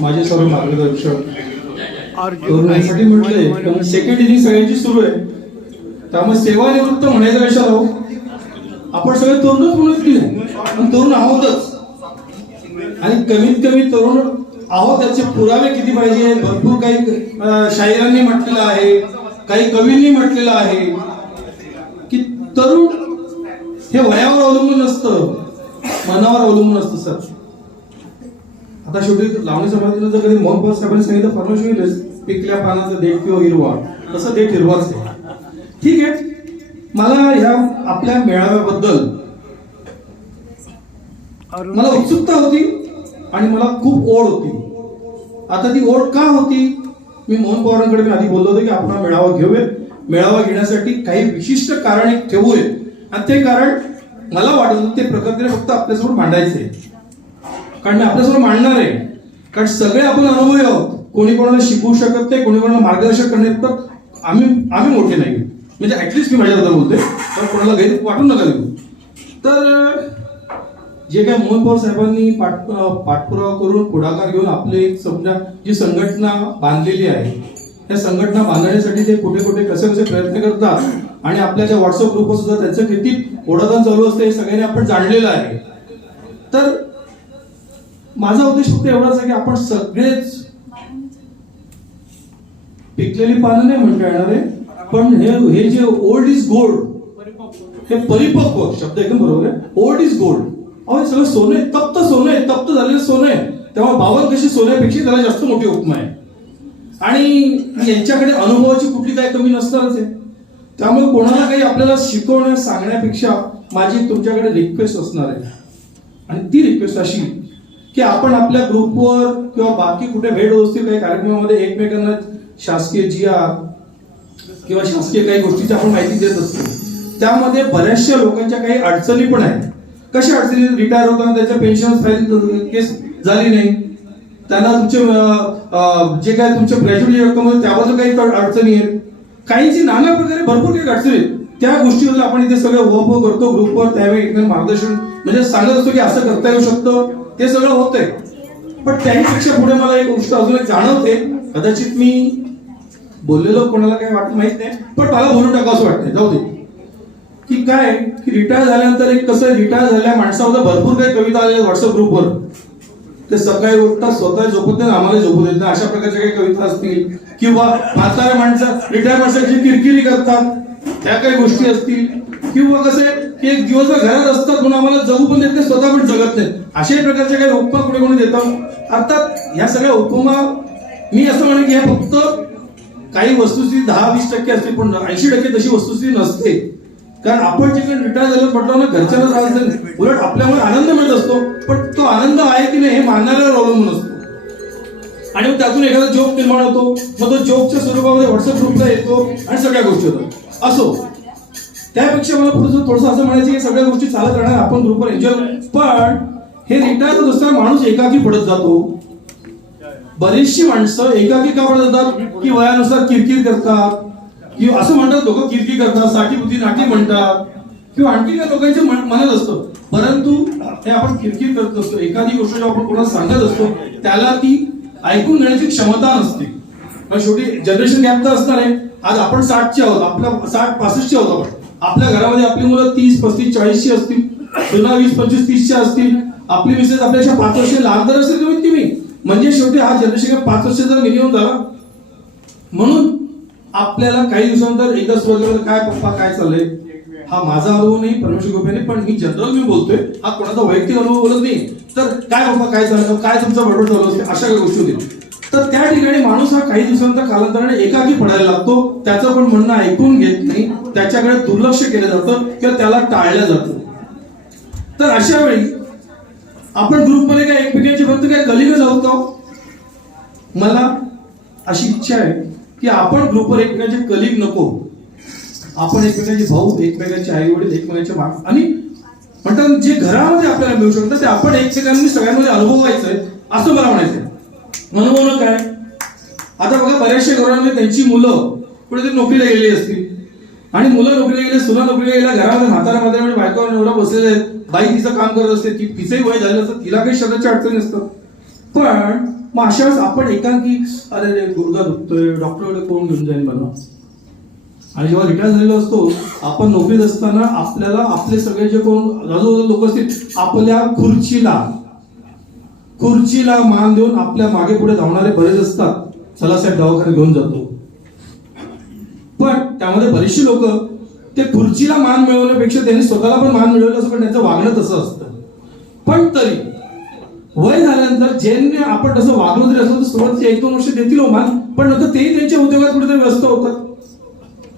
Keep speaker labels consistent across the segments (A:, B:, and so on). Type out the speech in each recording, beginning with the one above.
A: माझे सर्व मार्गदर्शक तरुणांसाठी म्हटलंय कारण सेकंड इनिंग सगळ्यांची सुरू आहे. त्यामुळे सेवानिवृत्त म्हणायचं कशाला हो? आपण सगळे तरुणच म्हणत की पण तरुण आहोतच. आणि कमीत कमी तरुण आहोत त्याचे पुरावे किती पाहिजे? भरपूर काही शाहिरांनी म्हटलेलं आहे काही कवींनी म्हटलेलं आहे की तरुण हे वयावर अवलंबून नसतं. मनावर अवलंबून असतं सर. आता शेवटी लावणी समाजाला जर कधी मोहन पवार साहेबांनी सांगितलं फर्माश होईलच पिकल्या पानाचा देठ किंवा हिरवा तसं देठ हिरवाच आहे. ठीक आहे. मला ह्या आपल्या मेळाव्याबद्दल मला उत्सुकता होती आणि मला खूप ओढ होती. आता ती ओढ का होती? मी मोहन पवारांकडे मी आधी बोललो होतो की आपण मेळावा घेऊया मेळावा घेण्यासाठी काही विशिष्ट कारण एक आणि ते कारण मला वाटत होतं ते प्रकृतीने फक्त आपल्यासमोर मांडायचे. कारण मी आपल्यासमोर मांडणार आहे. कारण सगळे आपण अनुभवी आहोत. कोणी कोणाला शिकवू शकत नाही कोणी कोणाला मार्गदर्शन करणे तर आम्ही आम्ही मोठे नाही. म्हणजे ऍटलिस्ट मी माझ्याबद्दल बोलते तर कोणाला गैर वाटू नका देऊ तर जे काय मोहन पवार साहेबांनी पाठ पाठपुरावा करून पुढाकार घेऊन आपले एक समजा जी संघटना बांधलेली आहे त्या संघटना बांधण्यासाठी ते कुठे कुठे कसे कसे प्रयत्न करतात आणि आपल्या ज्या व्हॉट्सअप ग्रुपवर सुद्धा त्याचं किती ओढादान चालू असतं हे सगळ्यांनी आपण जाणलेलं आहे. तर माझा उद्देश फक्त एवढाच आहे की आपण सगळेच पिकलेली पानं नाही म्हणता येणार आहे पण हे हे जे ओल्ड इज गोल्ड हे परिपक्व शब्द एकदम बरोबर आहे? ओल्ड इज गोल्ड अहो हे सगळं सोनं तप्त सोनं आहे तप्त झालेलं सोनं. आहे तेव्हा बावन कशी सोन्यापेक्षा त्याला जास्त मोठी उपमा आहे. आणि यांच्याकडे अनुभवाची कुठली काही कमी नसणारच आहे. त्यामुळे कोणाला काही आपल्याला शिकवण्या सांगण्यापेक्षा माझी तुमच्याकडे रिक्वेस्ट असणार आहे. आणि ती रिक्वेस्ट अशी की आपण आपल्या ग्रुपवर किंवा बाकी कुठे भेट होत असतील काही कार्यक्रमामध्ये एकमेकांना शासकीय जिया किंवा शासकीय काही गोष्टीची आपण माहिती देत असतो. त्यामध्ये बऱ्याचशा लोकांच्या काही अडचणी पण आहेत. कशा अडचणी रिटायर होताना त्याच्या पेन्शन फाईल केस झाली नाही. त्यांना तुमचे जे काय तुमचे ग्रॅज्युएट रक्कम होते त्याबद्दल काही अडचणी आहेत. काहींची नाना प्रकारे भरपूर काही अडचणी आहेत. त्या गोष्टीवर आपण इथे सगळं उभं करतो ग्रुपवर. त्यावेळी एकमेकांना मार्गदर्शन म्हणजे सांगत असतो की असं करता येऊ शकतं. ते सगळं होतंय. पण त्याहीपेक्षा पुढे मला एक गोष्ट अजून एक जाणवते. कदाचित मी बोललेलो कोणाला काही वाटत माहीत नाही पण मला बोलू टाका असं वाटतंय. जाऊ दे. की काय? की रिटायर झाल्यानंतर एक कसं रिटायर झाल्या माणसावर भरपूर काही कविता आलेल्या व्हॉट्सअप ग्रुपवर ते सकाळी उठतात स्वतः झोपत नाही आम्हाला झोपू देत नाही अशा प्रकारच्या काही कविता असतील. किंवा म्हाताऱ्या माणसं रिटायर माणसाची किरकिरी करतात. त्या काही गोष्टी असतील. किंवा कसं आहे एक दिवसभर घरात असतात म्हणून आम्हाला जगू पण देत नाही स्वतः पण जगत नाही. अशाही प्रकारच्या काही उपमा कुठे कोणी देतात अर्थात ह्या सगळ्या उपमा मी असं म्हणेन की ह्या फक्त काही वस्तुस्थिती दहा वीस टक्के असते पण ऐंशी टक्के तशी वस्तुस्थिती नसते. कारण आपण जे काही रिटायर झालं म्हटलं ना घरच्यांना त्रास नाही. उलट आपल्यामुळे आनंद मिळत असतो पण तो आनंद आहे की नाही हे मानणाऱ्यावर अवलंबून असतो. आणि मग त्यातून एखादा जोक निर्माण होतो. मग तो जोकच्या स्वरूपामध्ये व्हॉट्सअप ग्रुपला येतो आणि सगळ्या गोष्टी होतात. असो. त्यापेक्षा मला थोडंसं थोडस असं म्हणायचं की सगळ्या गोष्टी चालत राहणार आपण ग्रुपवर एन्जॉय पण हे रिटायर होत असताना माणूस एकाकी पडत जातो. बरीचशी माणसं एकाकी का पडत जातात? की वयानुसार किरकिर करतात. किंवा असं म्हणतात लोक किरकिर करतात साठी बुद्धी नाटी म्हणतात. किंवा आणखी काही लोकांचे म्हणत असतं. परंतु हे आपण किरकिर करत असतो. एखादी गोष्ट जेव्हा आपण कोणाला सांगत असतो त्याला ती ऐकून घेण्याची क्षमता नसते. मग शेवटी जनरेशन गॅप तर असणार आहे. आज आपण साठचे आहोत आपल्या साठ पासष्टचे आहोत आपण. आपल्या घरामध्ये आपली मुलं तीस पस्तीस चाळीसची असतील पुन्हा वीस पंचवीस तीसच्या असतील. आपली मिसेस आपल्यापेक्षा पाच वर्ष लहान तर असेल कमीत कमी म्हणजे शेवटी हा जनरेशन गॅप पाच जर मिनिमम झाला म्हणून आपल्याला काही दिवसानंतर एकदा सुरुवात काय पप्पा काय चाललंय? हा माझा अनुभव नाही परमेश्वर कृपेने पण मी जनरल मी बोलतोय. हा कोणाचा वैयक्तिक अनुभव बोलत नाही. तर काय पप्पा काय चाललं काय तुमचं बडबड चालू असते? अशा काही गोष्टी होतील. तर त्या ठिकाणी माणूस हा काही दिवसानंतर कालांतराने एकाकी पडायला लागतो. त्याचं पण म्हणणं ऐकून घेत नाही. त्याच्याकडे दुर्लक्ष केलं जातं किंवा त्याला टाळलं जातं. तर अशा वेळी आपण ग्रुपमध्ये काय एकमेकांचे फक्त काय कलिगच आहोत का मला अशी इच्छा आहे की आपण ग्रुपवर एकमेकांचे कलिग नको. आपण एकमेकांचे भाऊ एकमेकांचे आई वडील एकमेकांचे मा आणि म्हणतात जे घरामध्ये आपल्याला मिळू शकतं ते आपण एकमेकांनी सगळ्यांमध्ये अनुभवायचंय असं मला म्हणायचंय. अनुभवणं काय? आता बघा बऱ्याचशा घरांमध्ये त्यांची मुलं कुठेतरी नोकरीला गेलेली असतील. आणि मुलं नोकरीला गेले सुना नोकरीला गेल्या घरामध्ये म्हातारा म्हातारा म्हणजे बायकावर नवरा बसलेले आहेत. बाई तिचं काम करत असते ती तिचंही वय झालं असतं तिला काही शब्दाची अडचणी नसतं. पण मग अशा वेळेस आपण एकांकी अरे रे गुडघा दुखतोय डॉक्टरकडे कोण घेऊन जाईल मला आणि जेव्हा रिटायर झालेलो असतो आपण नोकरीत असताना आपल्याला आपले सगळे जे कोण आजूबाजू लोक असतील आपल्या खुर्चीला खुर्चीला मान देऊन आपल्या मागे पुढे धावणारे बरेच असतात. चला साहेब दवाखान्यात घेऊन जातो. पण त्यामध्ये बरीचशी लोक ते खुर्चीला मान मिळवण्यापेक्षा त्यांनी स्वतःला पण मान मिळवलं असं पण त्यांचं वागणं तसं असतं. पण तरी वय झाल्यानंतर ज्यांनी आपण तसं वागलो जरी असं तर सुरुवातीचे एक दोन वर्ष देतील हो मान पण नंतर तेही त्यांच्या उद्योगात कुठेतरी व्यस्त होतात.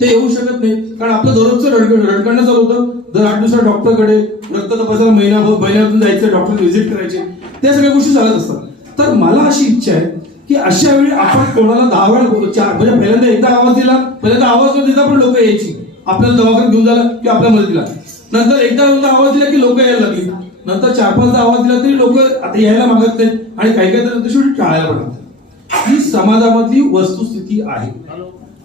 A: ते येऊ शकत नाही. कारण आपलं दररोजचं रडकण रडकणं चालू होतं. दर आठ दिवसात डॉक्टरकडे रक्त तपासायला महिनाभर महिन्यातून जायचं डॉक्टर व्हिजिट करायचे. त्या सगळ्या गोष्टी चालत असतात. तर मला अशी इच्छा आहे की अशा वेळी आपण कोणाला दहा वेळा चार म्हणजे पहिल्यांदा एकदा आवाज दिला पहिल्यांदा आवाज न देता पण लोक यायची. आपल्याला दवाखान्यात घेऊन झाला की आपल्या मदतीला. नंतर एकदा दोनदा आवाज दिला की लोक यायला लागली. नंतर चार पाचदा आवाज दिला तरी लोक आता यायला मागत नाहीत आणि काही काही तर शेवटी टाळायला पण ही समाजामधली वस्तुस्थिती आहे.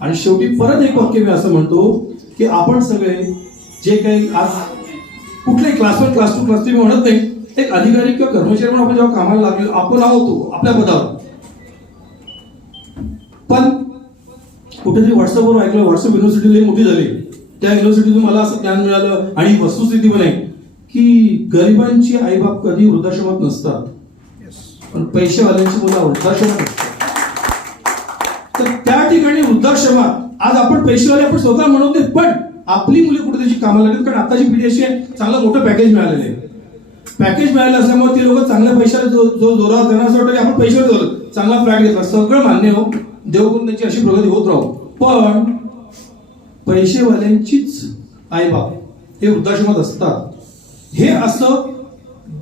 A: आणि शेवटी परत एक वाक्य मी असं म्हणतो की आपण सगळे जे काही आज कुठल्याही class one class two class three म्हणत नाही एक अधिकारी किंवा कर्मचारी म्हणून आपण जेव्हा कामाला लागलो आपण आहोत आपल्या पदावर. पण कुठेतरी व्हॉट्सअपवर ऐकलं व्हॉट्सअप युनिव्हर्सिटी लई मोठी झाली. त्या युनिव्हर्सिटीतून मला असं ज्ञान मिळालं आणि वस्तुस्थिती पण आहे की गरिबांची आईबाप कधी वृद्धाश्रमात नसतात. पण पैसेवाल्यांची मुलं वृद्धाश्रमात असतात तर त्या ठिकाणी वृद्धाश्रमात आज आपण पैसेवाले आपण स्वतः म्हणत नाही पण आपली मुले कुठे त्याची कामाला लागतात कारण आताची पिढी अशी आहे चांगलं मोठं पॅकेज मिळालेलं आहे. पॅकेज मिळालं असल्यामुळे ते लोक चांगल्या पैशाला जो जो जोरावर त्यांना असं वाटतं की आपण पैशावर जोर चांगला फ्लॅट घेतला. सगळं मान्य हो. देव करून त्यांची अशी प्रगती होत राहू. पण पैसेवाल्यांचीच आईबाप हे वृद्धाश्रमात असतात. हे असं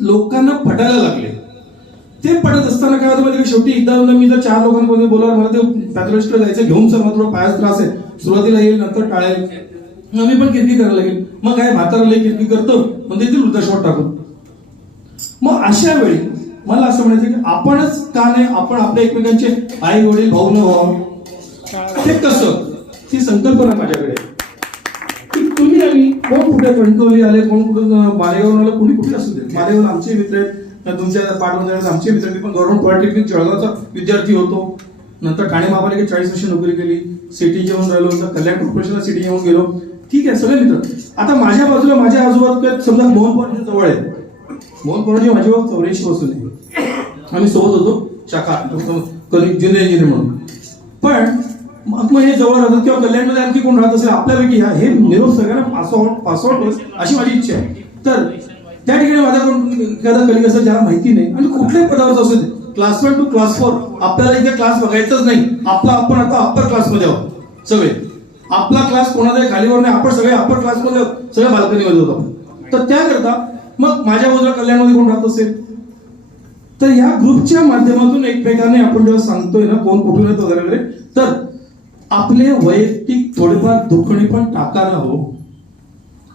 A: लोकांना पटायला लागले. ते पडत असताना काय होतं माहिती शेवटी एकदा मी जर चार लोकांमध्ये बोलावर मला ते पॅथॉलॉजिस्टला जायचं घेऊन सर मला थोडा पायाचा त्रास आहे. सुरुवातीला येईल नंतर टाळेल. मग मी पण किरकी करायला लागेल. मग काय म्हातारा लई किरकी करतो मग देतील वृद्धाश्रमात टाकून. मग अशा वेळी मला असं म्हणायचं की आपणच का नाही आपण आपल्या एकमेकांचे आई वडील भाऊ न व्हावं. ते कसं? ती संकल्पना माझ्याकडे की तुम्ही आम्ही कोण कुठे कणकवली आले कोण कुठं मालेगावून आलं कोणी कुठे असू दे. मालेगाव आमचे मित्र आहेत. तुमच्या पाठवून आमचे मित्र मी पण गव्हर्नमेंट पॉलिटेक्निक जळगावचा विद्यार्थी होतो. नंतर ठाणे महापालिकेत चाळीस वर्ष नोकरी केली. सिटी जेवण राहिलो नंतर कल्याण कॉर्पोरेशनला सिटी जेवण गेलो. ठीक आहे सगळे मित्र. आता माझ्या बाजूला माझ्या आजोबा समजा मोहन पवार जवळ आहे मोहन पवारजी माझी ओळख चौऱ्याऐंशी पासून आहे आम्ही सोबत होतो शाखा कधी जुने इंजिनियर म्हणून. पण मग मग हे जवळ राहतात किंवा कल्याणमध्ये आणखी कोण राहत असेल आपल्यापैकी ह्या हे निरोप सगळ्यांना पासआउट पासआउट अशी माझी इच्छा आहे. तर त्या ठिकाणी माझ्याकडून एखादा कलिग असेल ज्याला माहिती नाही आणि कुठल्याही पदावर असू दे class one two class four आपल्याला इथे क्लास बघायचाच नाही. आपला आपण आता अप्पर क्लासमध्ये आहोत सगळे. आपला क्लास कोणाचा खालीवर नाही आपण सगळे अप्पर क्लासमध्ये आहोत बाल्कनीमध्ये होतो तर त्याकरता मग माझ्या बाजूला कल्याणमध्ये कोण राहत असेल? तर या ग्रुपच्या माध्यमातून एकमेकांनी आपण जेव्हा सांगतोय ना कोण कुठून येतो वगैरे वगैरे तर आपले वैयक्तिक थोडेफार दुखणे पण टाकायला हवं. हो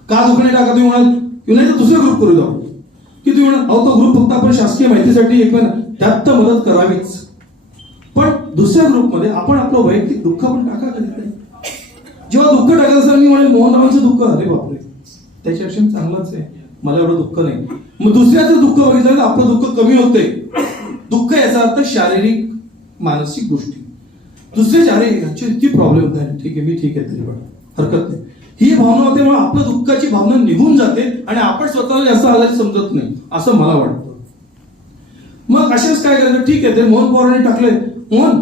A: का दुखणे टाका तुम्ही म्हणाल? की नाही तर दुसरा ग्रुप करू जाऊ. की तुम्ही अहो तो ग्रुप फक्त आपण शासकीय माहितीसाठी एक त्यात तर मदत करावीच. पण दुसऱ्या ग्रुपमध्ये आपण आपलं वैयक्तिक दुःख पण टाका जेव्हा दुःख टाकत असेल मी म्हणेल मोहनरावांचं दुःख. अरे बापरे. त्याच्यापेक्षा चांगलंच आहे. मला एवढं दुःख नाही. मग दुसऱ्याचं दुःख बघितलं तर आपलं दुःख कमी होते. दुःख याचा अर्थ शारीरिक मानसिक गोष्टी. दुसऱ्याच्या शारीरिक याची इतकी प्रॉब्लेम होत आहे ठीक आहे मी ठीक आहे तरी पण. हरकत नाही. ही भावना होते म्हणून आपल्या दुःखाची भावना निघून जाते आणि आपण स्वतःला जास्त आजारी समजत नाही असं मला वाटतं. मग असेच काय करायचं? ठीक आहे ते मोहन पवारांनी टाकले मोहन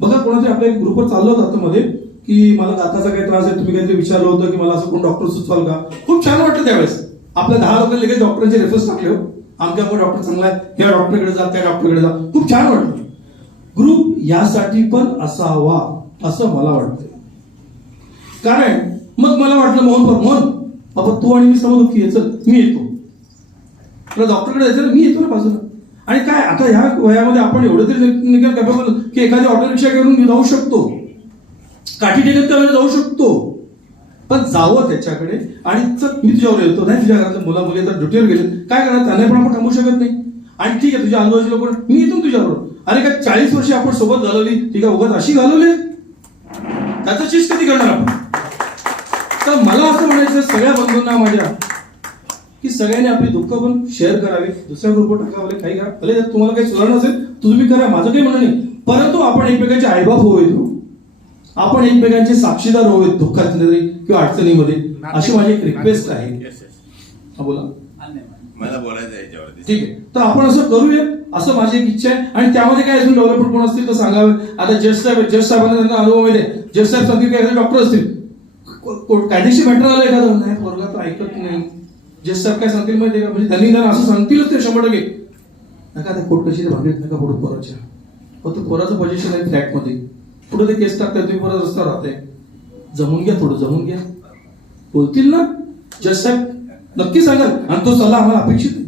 A: बघा कोणातरी आपल्या एक ग्रुपवर चाललो होतं आता मध्ये की मला दाताचा काही त्रास आहे तुम्ही काहीतरी विचारलं होतं की मला असं कोण डॉक्टर सुचवाल का? खूप छान वाटलं त्यावेळेस. आपल्या दहा लोकांनी लगेच डॉक्टरांचे रेफरन्स टाकले हो. आमच्या पण डॉक्टर चांगला आहे. या डॉक्टरकडे जा त्या डॉक्टरकडे जा. खूप छान वाटलं. ग्रुप यासाठी पण असावा असं मला वाटतं कारण मग मला वाटलं मोहन पर मोहन बाबा तू आणि मी समज आहे चल मी येतो. तुला डॉक्टरकडे जायचं मी येतो ना बाजूला. आणि काय आता ह्या वयामध्ये आपण एवढं तरी निघाल कॅपेबल की एखादी ऑटो रिक्षा घेऊन मी जाऊ शकतो. काठी टेकत का जाऊ शकतो? पण जावं त्याच्याकडे. आणि चल मी तुझ्यावर येतो. नाही तुझ्या घरातल्या मुला मुली तर ड्युटीवर गेले. काय करणार? त्यांना पण आपण थांबू शकत नाही. आणि ठीक आहे तुझ्या आजूबाजूला लोक मी येतो ना तुझ्याबरोबर अरे काय चाळीस वर्ष आपण सोबत घालवली? ठीक आहे उगाच अशी घालवली? त्याचा चीज कधी करणार आपण? तर मला असं म्हणायचं सगळ्या बंधूंना माझ्या की सगळ्यांनी आपली दुःख पण शेअर करावी. दुसऱ्या ग्रुपवर टाकावे काही करा. भले तुम्हाला काही सुधारणा असेल तुम्ही करा. माझं काही म्हणणं नाही. परंतु आपण एकमेकांचे आईबाप होऊ आपण एकमेकांचे साक्षीदार होऊयात दुःखात किंवा अडचणीमध्ये. अशी माझी एक रिक्वेस्ट आहे. हा, बोला.
B: मला बोलायचं याच्यावरती.
A: ठीक आहे. तर आपण असं करूया. असं माझी एक इच्छा आहे. आणि त्यामध्ये काय अजून डेव्हलपमेंट कोण असतील तर सांगावे. आता जज साहेब जज साहेबांना त्यांना अनुभव माहिती आहे. जज साहेब सांगतील काय डॉक्टर असतील. कायदेशीर मॅटर आलं एखादं? नाही पोरगा तर ऐकत नाही. जे साहेब काय सांगतील माहिती का? म्हणजे त्यांनी जर असं सांगतीलच ते शंभर टक्के. नका त्या कोर्ट कशी भांडीत नका पुढे पोराच्या. फक्त पोराचं पोझिशन आहे फ्लॅटमध्ये पुढे ते केस टाकतात तुम्ही परत रस्ता राहते जमून घ्या थोडं जमून घ्या. बोलतील ना? जज साहेब नक्की सांगाल. आणि तो सल्ला आम्हाला अपेक्षित आहे.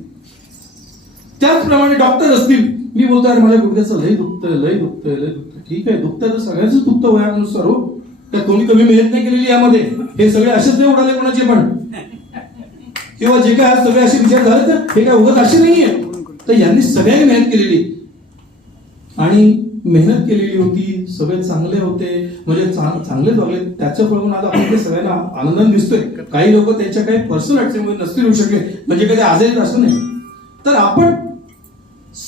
A: त्याचप्रमाणे डॉक्टर असतील. मी बोलतो अरे माझ्या गुडघ्याचं लय दुखतंय लय दुखतंय लय दुखतंय. ठीक आहे दुखतंय तर सगळ्याच दुखतं वयानुसार हो. तर कोणी कमी मेहनत नाही केलेली यामध्ये. हे सगळे असेच नाही उडाले कोणाचे पण. किंवा जे काय आज सगळे असे विचार झाले तर हे काय उगत असे नाहीये. तर यांनी सगळ्यांनी मेहनत केलेली. आणि मेहनत केलेली होती सगळे चांगले होते म्हणजे चांग- चांगले वागले त्याचं फळ म्हणून आज आपण ते सगळ्यांना आनंदाने दिसतोय. काही लोक त्याच्या काही पर्सनल अडचणीमुळे नसतील होऊ शकले. म्हणजे कधी आजारी असं नाही तर आपण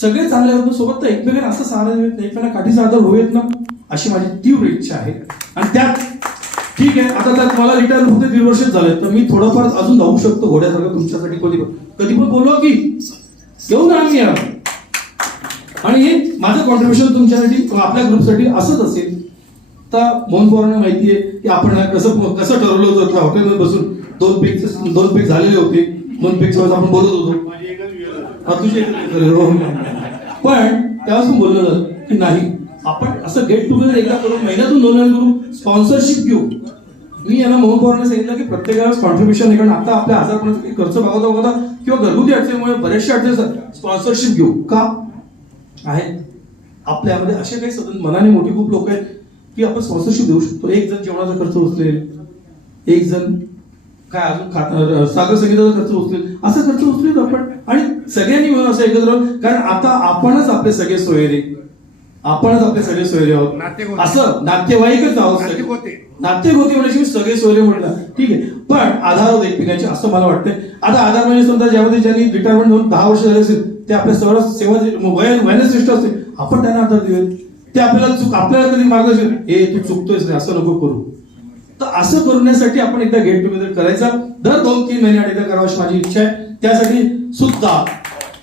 A: सगळे चांगले होतो सोबत तर एकमेकांना असं सहारा देत नाही. एकमेकांना काठीचा आदर होऊयात ना अशी माझी तीव्र इच्छा आहे. आणि त्यात ठीक आहे आता त्यात मला रिटायर फक्त दीड वर्षच झाले. तर मी थोडंफार अजून जाऊ शकतो घोड्यासारखं तुमच्यासाठी कधी पण. कधी पण बोलवा की येऊ ना आम्ही या आणि हे माझं कॉन्ट्रीब्युशन तुमच्यासाठी आपल्या ग्रुपसाठी असंच असेल. तर मोहन पवारांना माहिती आहे की आपण कसं कसं ठरवलं होतं हॉटेलमध्ये बसून. दोन पेक दोन पेक झालेले होते. दोन वेळेस आपण बोलत होतो. तुझी. पण त्यावेळेस पण बोललं झालं की नाही आपण असं गेट टुगेदर एकदा करू महिन्यातून दोन वेळा करू स्पॉन्सरशिप घेऊ. मी यांना मोहन पवारांना सांगितलं की प्रत्येकाला कॉन्ट्रीब्युशन आहे कारण आता आपल्या आजारपणाचा खर्च बघता बघता किंवा घरगुती अडचणीमुळे बऱ्याचशा अडचणी स्पॉन्सरशिप घेऊ. का? आहे आपल्यामध्ये असे काही सदन मनाने मोठी खूप लोक आहेत की आपण स्पॉन्सरशिप देऊ शकतो. एक जण जेवणाचा खर्च उचलेल. एक जण काय अजून सागर संगीताचा खर्च उचलेल. असा खर्च उचलेल आपण आणि सगळ्यांनी मिळून असं एकत्र कारण आता आपणच आपले सगळे सोयरे. आपणच आपले सगळे सोयरे आहोत.
B: होते.
A: असं नातेवाईकच आहोत.
B: नातेवाईक होते.
A: म्हणजे सगळे सोयरे म्हटलं ठीक आहे. पण आधार होते एकमेकांचे असं मला वाटतंय. आता आधार म्हणजे समजा ज्यामध्ये ज्यांनी रिटायरमेंट होऊन दहा वर्ष झाले असेल ते आपल्या सर्व सेवा वय वयाने श्रेष्ठ असते आपण त्यांना आधार देऊयात. ते आपल्याला चूक आपल्याला कधी मार्गदर्शन ए तू चुकतोयस रे असं नको करू. तर असं करण्यासाठी आपण एकदा गेट टुगेदर करायचा. दर दोन तीन महिन्यात एकदा करावं अशी माझी इच्छा आहे. त्यासाठी सुद्धा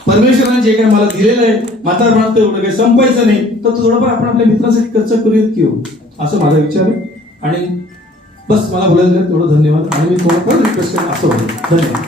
A: परमेश्वराने जे काही मला दिलेलं आहे म्हातारपणात एवढं काही संपायचं नाही तर थोडंफार आपण आपल्या मित्रासाठी खर्च करूयात की हो. असं माझा विचार आहे. आणि बस मला बोलायचं तेवढं धन्यवाद. आणि मी थोडंफार रिक्वेस्ट करेन असं धन्यवाद.